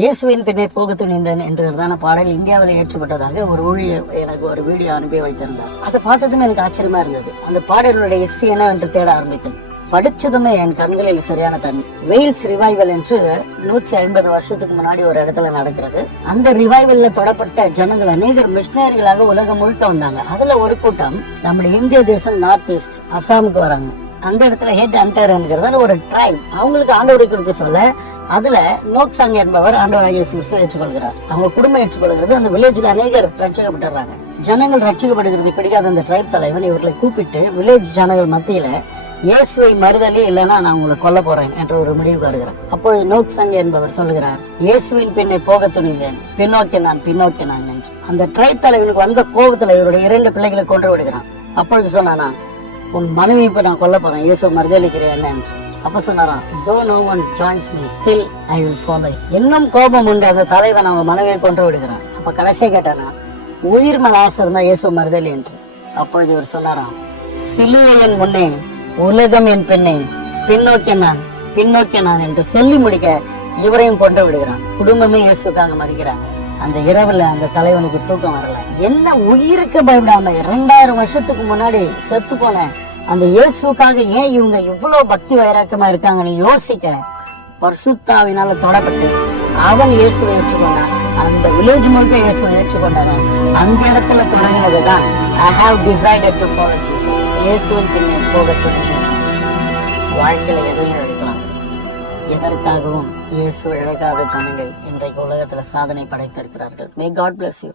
இயேசுவின் பின்னே போக துணிந்தேன் என்கிறதான பாடல் இந்தியாவில் ஏற்றப்பட்டதாக ஒரு ஊழியர் எனக்கு ஒரு வீடியோ அனுப்பி வைத்திருந்தார். அதை பார்த்ததும் எனக்கு ஆச்சரியமா இருந்தது. அந்த பாடலுடைய ஹிஸ்டரி என்ன என்று தேட ஆரம்பித்தேன். படிச்சதுமே என் கண்களில் சரியான தண்ணி. வெயில்ஸ் ரிவைவல் என்று 150 வருஷத்துக்கு முன்னாடி ஒரு இடத்துல நடக்கிறது. அந்த ரிவைவல்ல தொடப்பட்ட ஜனங்கள் அநேகர் மிஷினரிகளாக உலகம் முழுக்க வந்தாங்க. அதுல ஒரு கூட்டம் நம்முடைய இந்திய தேசம் நார்த் ஈஸ்ட் அசாமுக்கு வராங்க. அந்த இடத்துல ஹெட் அண்டர் என்கிறதால ஒரு ட்ரைப் அவங்களுக்கு ஆண்டவரை குறித்து சொல்ல, அதுல நோக்சாங் என்பவர் ஆண்டவராகிய இயேசு கிறிஸ்துவை ஏற்றுக்கொள்கிறார். அவங்க குடும்பம் ஏற்றுக்கொள்கிறது. அந்த வில்லேஜ்ல அநேகர் ரட்சிக்கப்பட்டுறாங்க. ஜனங்கள் ரட்சிக்கப்படுகிறது பிடிக்காத அந்த ட்ரைப் தலைவன் இவர்களை கூப்பிட்டு வில்லேஜ் ஜனங்கள் மத்தியில இயேசுவை மறுதலே இல்லைன்னா நான் உங்களை கொல்ல போறேன் என்ற ஒரு முடிவுக்கு வருகிறார். அப்பொழுது நோக்சாங் என்பவர் சொல்லுகிறார், இயேசுவின் பின்னே போக துணிந்தேன், பின்னோக்கி நான் என்று. அந்த ட்ரைப் தலைவனுக்கு வந்த கோபத்துல இவருடைய 2 பிள்ளைகளை கொன்று விடுகிறான். அப்பொழுது சொன்னானா, உன் மனைவி இப்ப நான் கொல்ல போறேன், இயேசு மறுதலிக்கிறேன் என்று. அப்ப சொன்னாராம், though no one joins me, still I will follow. இன்னும் கோபம் உண்டு அந்த தலைவன் அவங்க மனைவியை கொன்று விடுகிறான். அப்ப கடைசியை கேட்டானா, உயிர் மேல ஆசை இருந்தா இயேசு மறுதலி என்று. அப்பொழுது இவர் சொன்னாராம், சிலுவையின் முன்னே உலகம் என் பெண்ணே, பின்னோக்கி நான் என்று சொல்லி முடிக்க இவரையும் கொண்டு விடுகிறான். குடும்பமே இயேசுக்காக மறிக்கிறாங்க. அந்த இரவுல அந்த தலைவனுக்கு தூக்கம் வரல. என்ன உயிருக்கு பயப்படாம 2000 வருஷத்துக்கு முன்னாடி செத்து போன அந்த இயேசுக்காக ஏன் இவங்க இவ்வளவு பக்தி வைராக்கியமா இருக்காங்கன்னு யோசிக்க, பரிசுத்தாவினால தொடப்பட்டு அவன் இயேசுவை ஏற்றுக்கொண்டான். அந்த வில்லேஜ் முழுக்க இயேசுவை ஏற்றுக்கொண்டாங்க. அந்த இடத்துல தொடங்கினதுதான் I have decided to follow Jesus. இயேசுவின் பின்னே போக துணிந்தேன். வாழ்க்கையில எதையும் எடுக்கலாம். எதற்காகவும் இயேசு இழக்காத ஜனங்கள் இன்றைக்கு உலகத்துல சாதனை படைத்திருக்கிறார்கள். May God bless you.